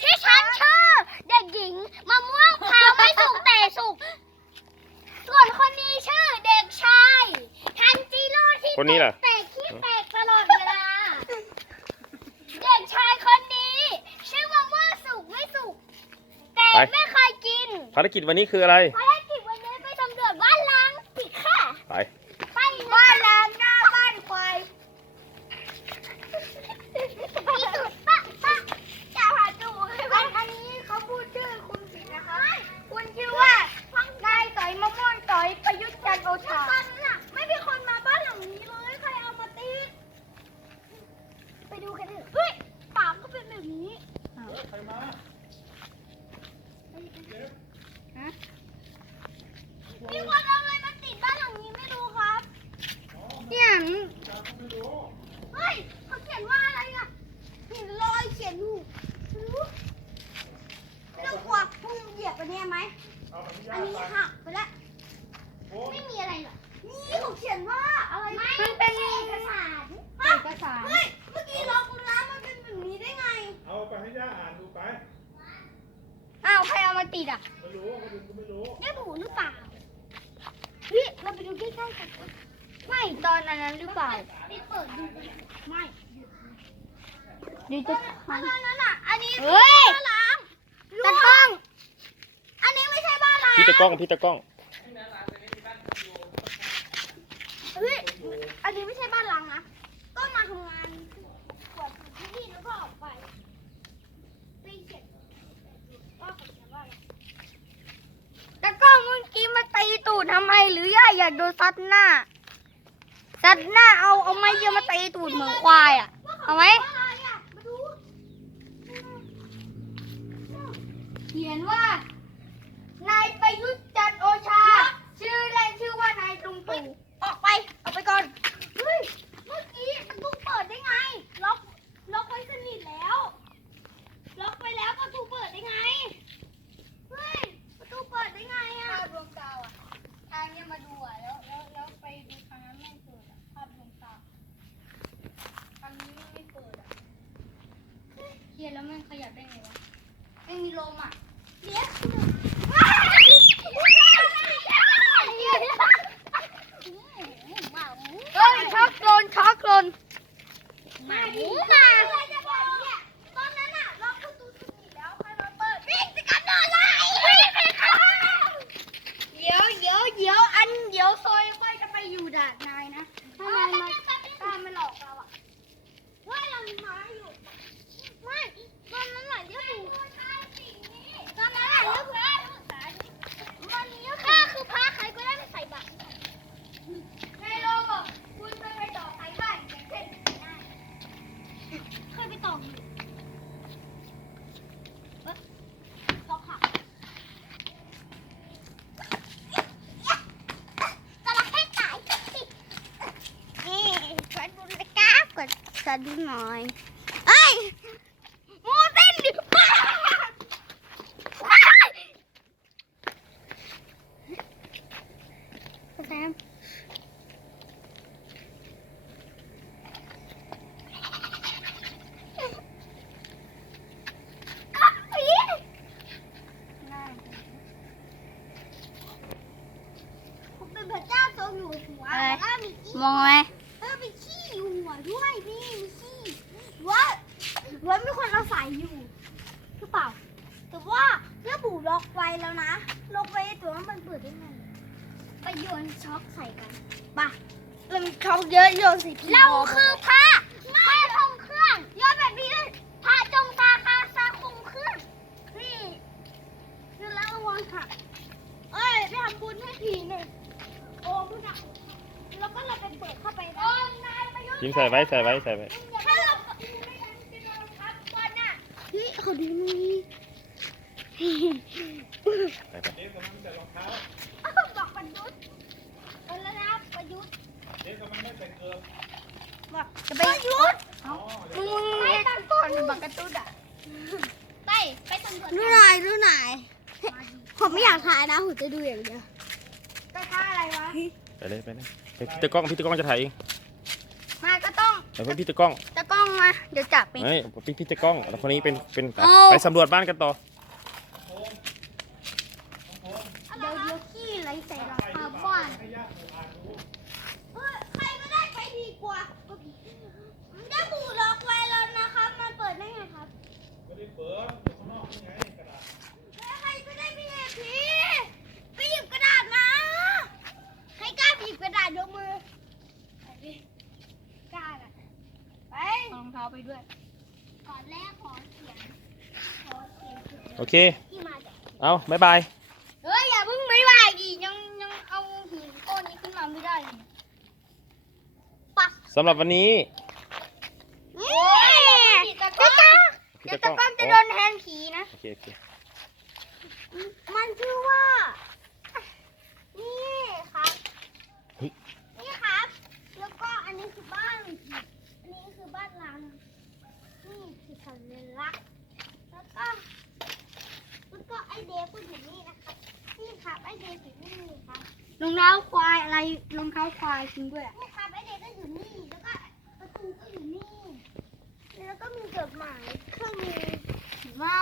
ที่ฉันชื่อเด็กหญิงมะม่วงพร้าวไม่สุกแต่สุก ส่วนคนนี้ชื่อเด็กชายทันจิโร่ที่คนนี้ล่ะแตกขี้แตกตลอดเวลา เด็กชายคนนี้ ชื่อมะม่วงสุกไม่สุก แต่ไปไม่เคยกินภารกิจวันนี้คืออะไร ภารกิจวันนี้ไปสำรวจบ้านล้างสิค่ะ ไป ไปบ้านล้างหน้าบ้านควายมีสุดปะปะจะหาดูให้บ้านอันนี้เขาพูดชื่อคุณผิดนะคะ คุณชื่อว่านายต่อยมะม่วงต่อยประยุทธ์จันทร์โอชาไม่มีคนมาบ้านหลังนี้เลย ใครเอามาตีไปดูกันเถอะเฮ้ยปากก็เป็นแบบนี้ มีคนเอาอะไรมาติดบ้านหลังนี้ไม่รู้ครับ เนี่ยเฮ้ยเขาเขียนว่าอะไรอะเห็นรอยเขียนอยู่ไม่รู้ไม่ต้องกลัวพุ่งเหยียบไปเนี่ยไหม อันนี้หักไปแล้ว ไม่มีอะไรหรอก นี่เขาเขียนว่าอะไรมันเป็นเอกสารเอก สาร เฮ้ย เมื่อกี้ล็อกน้ำมันเป็นแบบนี้ได้ไง เอาไปให้ย่าอ่านดูไปอ้าวใครเอามาติดอะไม่รู้คนอื่นก็ไม่รู้ได้ผูหรือเปล่าเฮ้ยเราไปดูใกล้ๆกันไม่ตอนนั้นหรือเปล่าไปเปิดดูกันไม่ดูจะตอนนั้นอะ อันนี้เฮ้ยบ้านล้างตะกล้อง อันนี้ไม่ใช่บ้านล้างพี่ตะกล้องพี่ตะกล้องเฮ้ย อันนี้ไม่ใช่บ้านล้างนะ ก็มาทำงานปวาดที่นที่แล้วก็ออกไปไปเสร็จก็ขาเขียนว่าอะไรตะกล้วก็เมื่อกี้มาตีตูดทำไมหรือย่าอยากโดนซัดหน้าซัดหน้าเอาเอาไม้เยอะมาตีตูดเหมือนควายอะเอาไหม อะไรอะ มาดู เขียนว่า นายประยุทธ์จันทร์โอชา ชื่อเล่นชื่อว่านายตุงตู่ ออกไป ออกไปก่อน เฮ้ย เมื่อกี้ประตูเปิดได้ไง ล็อก ล็อกไว้สนิทแล้ว ล็อกไปแล้วประตูเปิดได้ไง เฮ้ย ประตูเปิดได้ไงอะ ภาพดวงดาวอะ ทางเนี้ยมาดูอะแล้วแล้วแล้วไปดูทางนั้นไม่เปิดอะภาพดวงตาทางนี้ไม่เปิดอะเฮียแล้วมันขยับได้ไงวะไม่มีลมอะเลี้ยวหมาหมู เฮ้ยช็อกโดนช็อกโดน หมาหมูมาเลยจะบอกเนี่ยตอนนั้นอะล็อกประตูสนิทแล้วใครมาเปิดวิ่งจะกันนอนเลยวิ่งไปค่ะ เดี๋ยวเดี๋ยวเดี๋ยวอันเดี๋ยวซอยค่อยจะไปอยู่ด่านนายนะถ้านายมาถ้าไม่หลอกเราอะ ว่าเรามีม้าอยู่ไม่ตอนนั้นแหละเรียกหมูตอนนั้นแหละเรียกหมูวันนี้ก็คือพาใครก็ได้ไปใส่บาตร ในโลกอะคุณจะไปต่อใครบ้างอย่างเช่น เคยไปต่ออยู่เอ๊ะล็อกหักจระเข้ตายสินี่ขอดูนะครับ กดขอดูหน่อยเอ้ยโมเต้นดิว้ายแซม ผมเป็นพระเจ้าทรงอยู่หัว อะไร แล้วมีขี้ มองไหม เออมีขี้อยู่หัว ด้วยนี่มีขี้ว่าว่ามีคนเอาใส่อยู่หรือเปล่า แต่ว่าเรื่องปู่ล็อกไว้แล้วนะล็อกไว้แต่ว่ามันเปิดได้ไงไปโยนช็อกใส่กันไปเรามีช็อกเยอะโยนสิเราคือพระพระทรงเครื่องโยนแบบนี้เลยพระจงตาคาซาคงเครื่องนี่นี่แล้วระวังค่ะเอ้ยไปทำบุญให้ผีหน่อยโอ้พุทธะแล้วก็เราไปเปิดเข้าไปได้ ยิ้มใส่ไว้ใส่ไว้ใส่ไว้ถ้าเราดูไม่ทันจะโดนทับอนน่ะเฮ้ยขาดูนี่ไปไปเด็กกำลังใส่รองเท้าอ้าวบอกประยุทธ์เอาแล้วนะประยุทธ์เด็กกำลังไม่ใส่เกลือบอกจะไปประยุทธ์มึงมึงมึงตั้งก่อนบังกระตุ้ดอะไปไปตำรวจดูหน่อยดูหน่อยผมไม่อยากถ่ายนะผมจะดูอย่างเดียวก็ท่าอะไรวะไปเลยไปเลยพี่ตะกล้องพี่ตะกล้องจะถ่ายเอง แล้วเป็นพี่ตะกล้องตะกล้องมาเดี๋ยวจับไป เฮ้ยพี่พี่ตะกล้องแล้วคนนี้เป็นเป็นเอาไปสำรวจบ้านกันต่อเดี๋ยวเดี๋ยวขี้ไหลใส่หลังคาบ้านให้ย่าหนูอ่านดูเฮ้ยใครก็ได้ไปดีกว่าได้บูล็อกไว้แล้วนะครับ มันเปิดได้ไงครับ ไม่ได้เปิดอยู่ข้างนอกนี่ไงกระดาษ ใครก็ได้ไปหยิบพี่ไปหยิบกระดาษมา ใครกล้าหยิบกระดาษยกมือไปดิกล้าอะไป เอารองเท้าไปด้วย ก่อนแรกขอเขียนขอเขียนจุด โอเค ที่มาจากเอาบ๊ายบาย เฮ้ยอย่าเพิ่งไม่ไหวดิยังยังเอาหินก้อนนี้ขึ้นมาไม่ได้เลยปักสำหรับวันนี้นี่ตะกร้าพี่เดี๋ยวตะตะกกล้ร้อองงจะอ๋โดอนแทนผีนะ โอเคโอเคมันชื่อว่า นี่ครับเฮ้ยนี่ครับ แล้วก็อันนี้คือบ้าน อันนี้คือบ้านร้านนี่คือสัญลักษณ์แล้วก็ แล้วก็ไอเดฟก็อยู่นี่นะครับนี่ครับไอเดฟอยู่นี่ครับรองเท้าควายอะไรรองเท้าควายจริงด้วยอะนี่ครับไอเดฟก็อยู่นี่แล้วก็ประตูก็อยู่นี่ แล้วก็มีจดหมายเครื่องมือว่า